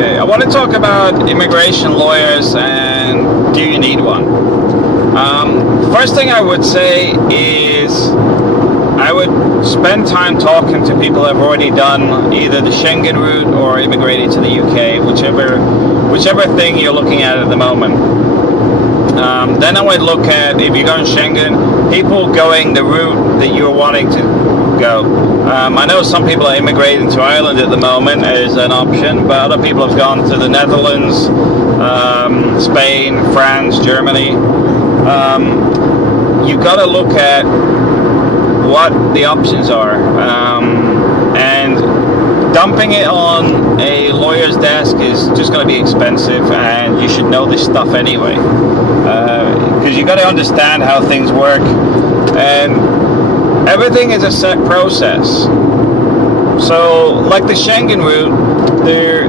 Okay, I want to talk about immigration lawyers and do you need one? First thing I would say is I would spend time talking to people that have already done either the Schengen route or immigrated to the UK, whichever thing you're looking at the moment. Then I would look at, if you're going Schengen, people going the route that you're wanting to go. I know some people are immigrating to Ireland at the moment as an option, but other people have gone to the Netherlands, Spain, France, Germany. You've got to look at what the options are, and dumping it on a lawyer's desk is just going to be expensive, and you should know this stuff anyway, because you've got to understand how things work, and everything is a set process. So like the Schengen route,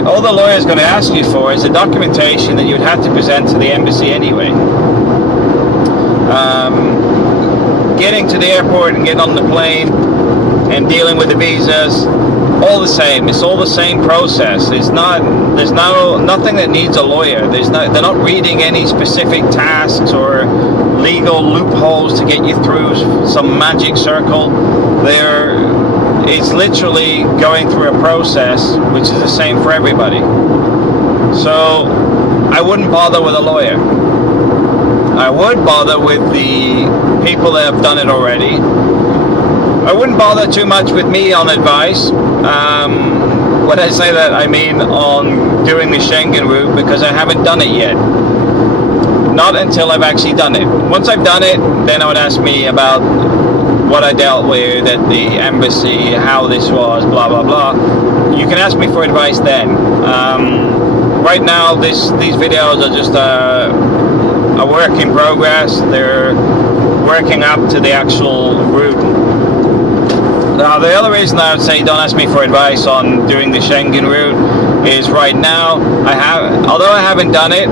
all the lawyer's going to ask you for is the documentation that you'd have to present to the embassy anyway. Getting to the airport and getting on the plane and dealing with the visas, all the same. It's all the same process. There's nothing that needs a lawyer. They're not reading any specific tasks or legal loopholes to get you through some magic circle. It's literally going through a process which is the same for everybody. So I wouldn't bother with a lawyer. I would bother with the people that have done it already. I wouldn't bother too much with me on advice. When I say that, I mean on doing the Schengen route, because I haven't done it yet. Not until I've actually done it. Once I've done it, then I would ask me about what I dealt with at the embassy, how this was, blah blah blah. You can ask me for advice then. Right now, these videos are just a work in progress. They're working up to the actual route. Now, the other reason I would say don't ask me for advice on doing the Schengen route is right now, although I haven't done it,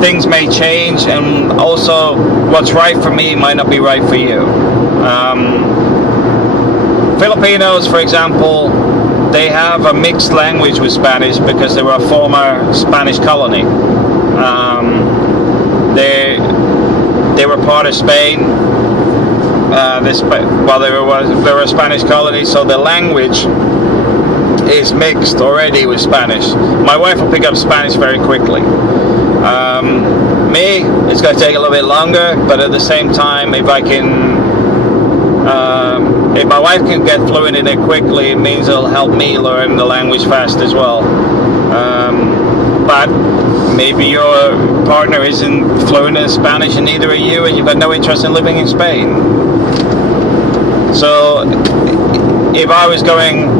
things may change, and also what's right for me might not be right for you. Filipinos, for example, they have a mixed language with Spanish because they were a former Spanish colony. They were part of Spain. They were a Spanish colony, so the language is mixed already with Spanish. My wife will pick up Spanish very quickly. Me, it's going to take a little bit longer, but at the same time, if my wife can get fluent in it quickly, it means it'll help me learn the language fast as well. But maybe your partner isn't fluent in Spanish and neither are you, and you've got no interest in living in Spain. So if I was going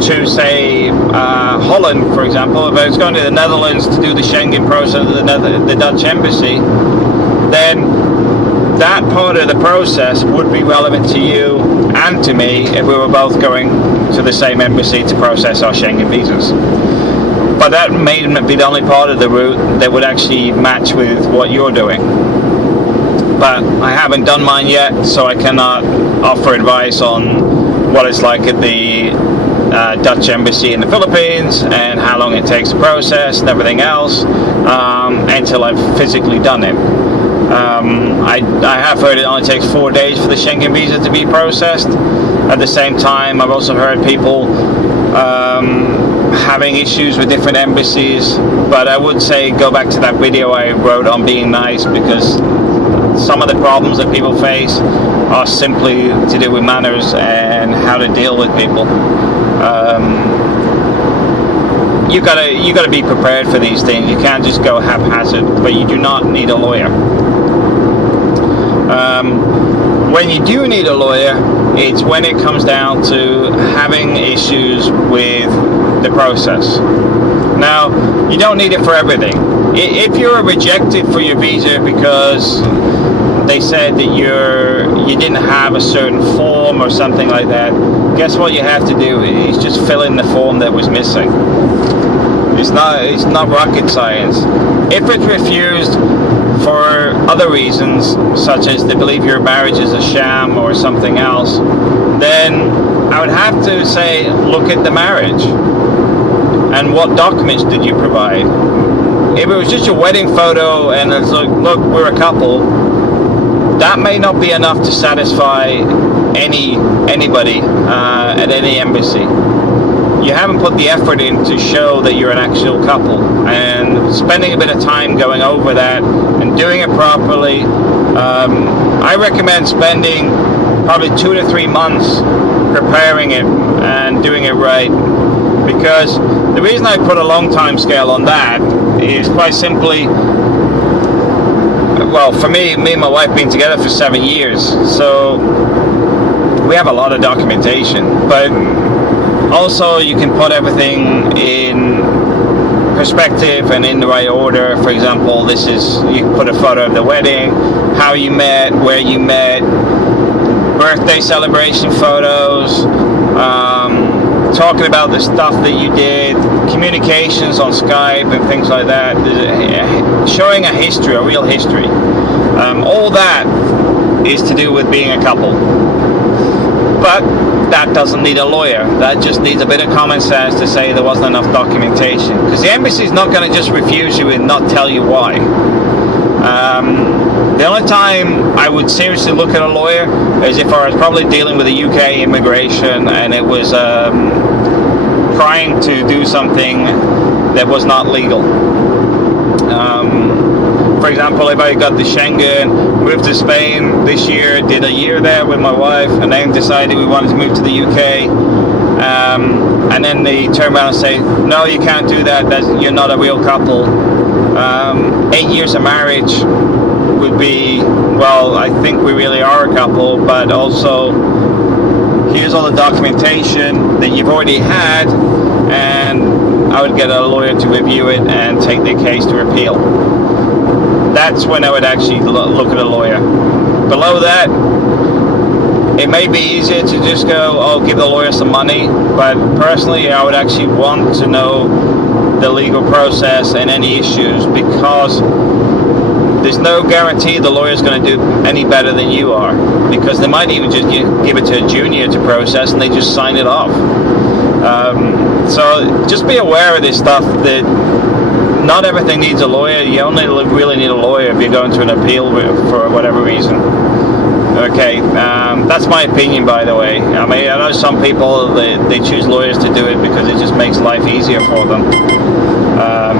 to say Holland, for example, if I was going to the Netherlands to do the Schengen process at the Dutch embassy, then that part of the process would be relevant to you and to me if we were both going to the same embassy to process our Schengen visas. But that may be the only part of the route that would actually match with what you're doing. But I haven't done mine yet, so I cannot offer advice on what it's like at the Dutch embassy in the Philippines and how long it takes to process and everything else until I've physically done it. I have heard it only takes 4 days for the Schengen visa to be processed. At the same time, I've also heard people having issues with different embassies, but I would say go back to that video I wrote on being nice, because some of the problems that people face are simply to do with manners and how to deal with people. You gotta be prepared for these things. You can't just go haphazard, but you do not need a lawyer. When you do need a lawyer, it's when it comes down to having issues with the process. Now, you don't need it for everything. If you're rejected for your visa because they said that you didn't have a certain form or something like that, guess what you have to do is just fill in the form that was missing. It's not rocket science. If it's refused for other reasons, such as they believe your marriage is a sham or something else, then I would have to say, look at the marriage. and what documents did you provide? If it was just your wedding photo and it's like, look, we're a couple, that may not be enough to satisfy anybody at any embassy. You haven't put the effort in to show that you're an actual couple, and spending a bit of time going over that and doing it properly. I recommend spending probably 2 to 3 months preparing it and doing it right, because the reason I put a long time scale on that is quite simply, well, for me and my wife been together for 7 years, so we have a lot of documentation, but also you can put everything in perspective and in the right order. For example, this is, you put a photo of the wedding, how you met, where you met, birthday celebration photos, talking about the stuff that you did, communications on Skype and things like that, showing a history, a real history. All that is to do with being a couple. But that doesn't need a lawyer. That just needs a bit of common sense to say there wasn't enough documentation. Because the embassy is not going to just refuse you and not tell you why. The only time I would seriously look at a lawyer is if I was probably dealing with the UK immigration and it was trying to do something that was not legal. For example, if I got the Schengen, moved to Spain this year, did a year there with my wife, and then decided we wanted to move to the UK, and then they turn around and say, no, you can't do that, you're not a real couple. 8 years of marriage would be, well, I think we really are a couple, but also here's all the documentation that you've already had, and I would get a lawyer to review it and take the case to appeal. That's when I would actually look at a lawyer. Below that, it may be easier to just go, oh, give the lawyer some money, but personally I would actually want to know the legal process and any issues, because there's no guarantee the lawyer's going to do any better than you are, because they might even just give it to a junior to process and they just sign it off. So just be aware of this stuff, that not everything needs a lawyer. You only really need a lawyer if you're going to an appeal for whatever reason. Okay, that's my opinion, by the way. I mean, I know some people, they choose lawyers to do it because it just makes life easier for them.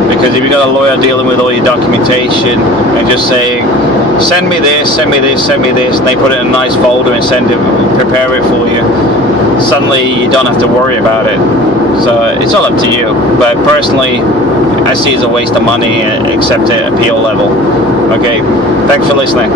Because if you've got a lawyer dealing with all your documentation and just saying, send me this, send me this, send me this, and they put it in a nice folder and prepare it for you, suddenly you don't have to worry about it. So it's all up to you. But personally, I see it as a waste of money, except at appeal level. Okay, thanks for listening.